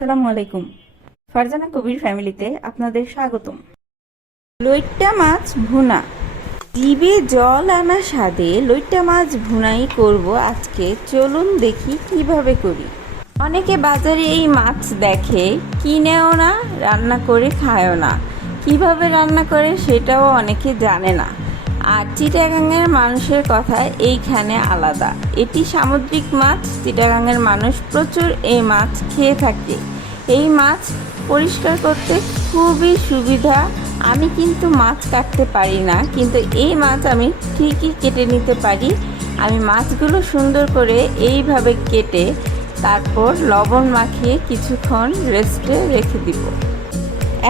আসসালামু আলাইকুম। ফারজানা কবির ফ্যামিলিতে আপনাদের স্বাগতম। লইট্টা মাছ ভুনা। জিবে জল আনা স্বাদে লইট্টা মাছ ভুনাই করব আজকে। চলুন দেখি কীভাবে করি। অনেকে বাজারে এই মাছ দেখে, কিনেও না, রান্না করে খায়ও না। কীভাবে রান্না করে সেটাও অনেকে জানে না। আর চিটাগাঙের মানুষের কথা এইখানে আলাদা। এটি সামুদ্রিক মাছ, চিটাগাঙের মানুষ প্রচুর এই মাছ খেয়ে থাকে। এই মাছ পরিষ্কার করতে খুবই সুবিধা। আমি কিন্তু মাছ কাটতে পারি না, কিন্তু এই মাছ আমি ঠিকই কেটে নিতে পারি। আমি মাছগুলো সুন্দর করে এইভাবে কেটে তারপর লবণ মাখিয়ে কিছুক্ষণ রেস্টে রেখে দিব।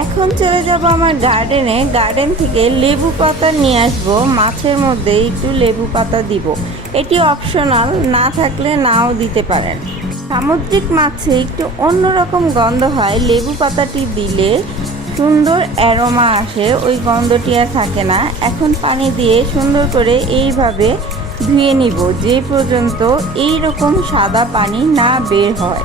এখন চলে যাব আমার গার্ডেনে গার্ডেন থেকে লেবু পাতা নিয়ে আসব। মাছের মধ্যে একটু লেবু পাতা দিব। এটি অপশনাল না থাকলে নাও দিতে পারেন। সামুদ্রিক মাছে একটু অন্যরকম গন্ধ হয়। লেবু পাতাটি দিলে সুন্দর অ্যারোমা আসে। ওই গন্ধটি আর থাকে না। এখন পানি দিয়ে সুন্দর করে এইভাবে ধুয়ে নিব। যে পর্যন্ত এই রকম সাদা পানি না বের হয়।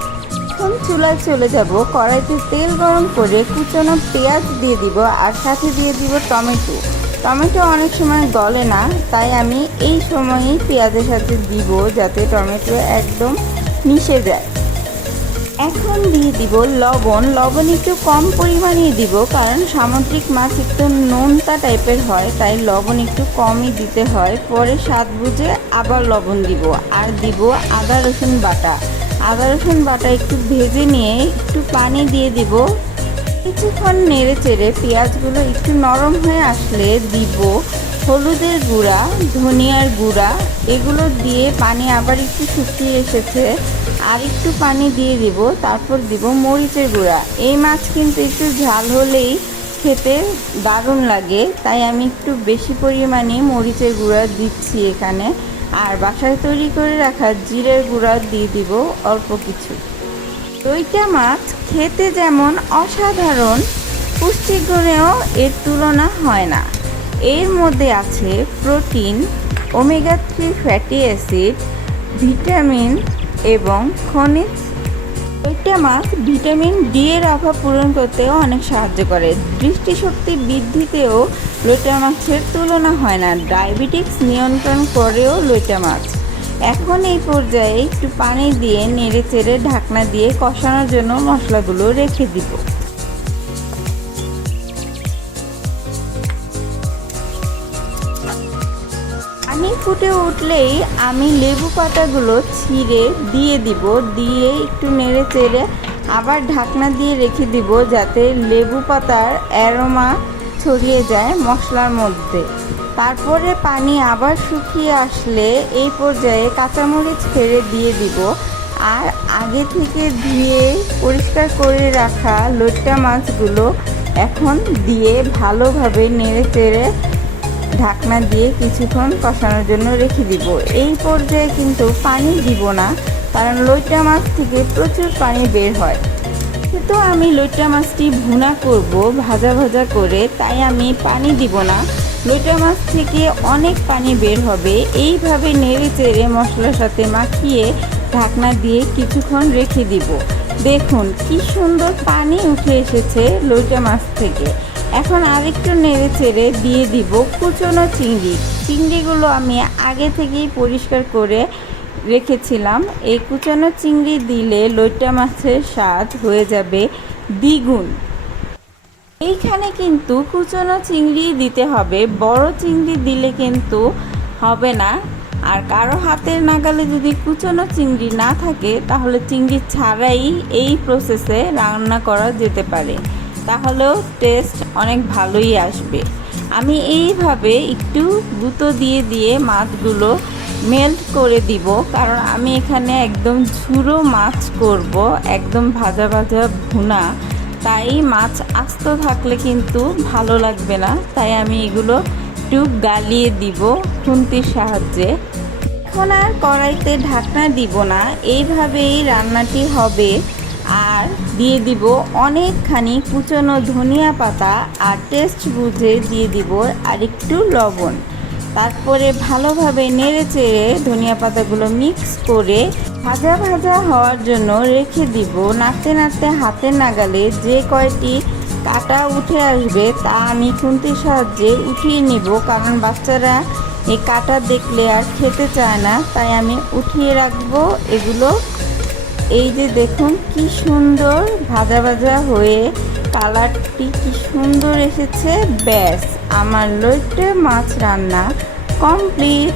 এখন চুলায় চলে যাব। কড়াইতে তেল গরম করে কুচানো পেঁয়াজ দিয়ে দিব আর সাথে দিয়ে দিব টমেটো। টমেটো অনেক সময় গলে না, তাই আমি এই সময়ই পেঁয়াজের সাথে দিব যাতে টমেটো একদম মিশে যায়। এখন দিয়ে দিব লবণ। লবণ একটু কম পরিমাণেই দিব কারণ সামুদ্রিক মাছ একটু নোনতা টাইপের হয়, তাই লবণ একটু কমই দিতে হয়। পরে স্বাদ বুঝে আবার লবণ দিব। আর দিব আদা রসুন বাটা। আদা রসুন বাটা একটু ভেজে নিয়ে একটু পানি দিয়ে দিব। কিছুক্ষণ নেড়ে চেড়ে পেঁয়াজগুলো একটু নরম হয়ে আসলে দিব। হলুদের গুঁড়া, ধনিয়ার গুঁড়া, এগুলো দিয়ে পানি আবার একটু শুকিয়ে এসেছে। আর একটু পানি দিয়ে দিব, তারপর দিব মরিচের গুঁড়া। এই মাছ কিন্তু একটু ঝাল হলেই খেতে দারুণ লাগে, তাই আমি একটু বেশি পরিমাণে মরিচের গুঁড়া দিচ্ছি এখানে। আর বাসায় তৈরি করে রাখা জিরের গুঁড়া দিয়ে দিব অল্প কিছু। দইটা মাছ খেতে যেমন অসাধারণ, পুষ্টিগুণেও এর তুলনা হয় না। এর মধ্যে আছে protein, omega three fatty acid, vitamin এবং খনিজ। দইটা মাছ ভিটামিন ডি এর অভাব পূরণ করতেও অনেক সাহায্য করে। দৃষ্টিশক্তি বৃদ্ধিতেও লইটা মাছের তুলনা হয় না। ডায়াবেটিক্স নিয়ন্ত্রণ করেও লইটা মাছ। এখন এই পর্যায়ে একটু পানি দিয়ে নেড়ে চেড়ে ঢাকনা দিয়ে কষানোর জন্য মশলাগুলো রেখে দিব। পানি ফুটে উঠলেই আমি লেবু পাতাগুলো ছিঁড়ে দিয়ে দিব। দিয়ে একটু নেড়ে চেড়ে আবার ঢাকনা দিয়ে রেখে দিব যাতে লেবু পাতার অ্যারোমা ছড়িয়ে যায় মশলার মধ্যে। তারপরে পানি আবার শুকিয়ে আসলে এই পর্যায়ে কাঁচামরিচ ফেলে দিয়ে দিব। আর আগে থেকে ধুয়ে পরিষ্কার করে রাখা লোট্টা মাছগুলো এখন দিয়ে ভালোভাবে নেড়ে চেড়ে ঢাকনা দিয়ে কিছুক্ষণ কষানোর জন্য রেখে দিব। এই পর্যায়ে কিন্তু পানি দিব না, কারণ লইট্টা মাছ থেকে প্রচুর পানি বের হয়। কিন্তু আমি লইট্টা মাছটি ভুনা করব, ভাজা ভাজা করে, তাই আমি পানি দিব না। লইট্টা মাছ থেকে অনেক পানি বের হবে। এইভাবে নেড়ে চেড়ে মশলার সাথে মাখিয়ে ঢাকনা দিয়ে কিছুক্ষণ রেখে দিব। দেখুন, কি সুন্দর পানি উঠে এসেছে লইটা মাছ থেকে। এখন আরেকটু নেড়ে চেড়ে দিয়ে দিব কুচনো চিংড়ি। চিংড়িগুলো আমি আগে থেকেই পরিষ্কার করে রেখেছিলাম। এই কুচনো চিংড়ি দিলে লইটা মাছের স্বাদ হয়ে যাবে দ্বিগুণ। এইখানে কিন্তু কুচনো চিংড়ি দিতে হবে, বড় চিংড়ি দিলে কিন্তু হবে না। আর কারও হাতের নাগালে যদি কুচনো চিংড়ি না থাকে, তাহলে চিংড়ি ছাড়াই এই প্রসেসে রান্না করা যেতে পারে। তাহলেও টেস্ট অনেক ভালোই আসবে। আমি এইভাবে একটু গুঁতো দিয়ে দিয়ে মাছগুলো মেল্ট করে দিব, কারণ আমি এখানে একদম ঝুরো মাছ করব, একদম ভাজা ভাজা ভুনা। তাই মাছ আস্ত থাকলে কিন্তু ভালো লাগবে না, তাই আমি এগুলো একটু গালিয়ে দিব খুন্তির সাহায্যে। এখন আর কড়াইতে ঢাকনা দিব না, এইভাবেই রান্নাটি হবে। আর দিয়ে দিব অনেকখানি কুচনো ধনিয়া পাতা, আর টেস্ট বুঝে দিয়ে দিব আর একটু লবণ। তারপরে ভালোভাবে নেড়ে চেড়ে ধনিয়া পাতাগুলো মিক্স করে ভাজা ভাজা হওয়ার জন্য রেখে দিব। নাড়তে নাড়তে হাতের নাগালে যে কয়টি কাটা উঠে আসবে তা আমি খুন্তির সাহায্যে উঠিয়ে নিব। কারণ বাচ্চারা এই কাটা দেখলে আর খেতে চায় না, তাই আমি উঠিয়ে রাখব এগুলো। এই যে দেখুন কি সুন্দর ভাজা ভাজা হয়ে কালারটি কি সুন্দর এসেছে, ব্যাস। আমার লইটে মাছ রান্না কমপ্লিট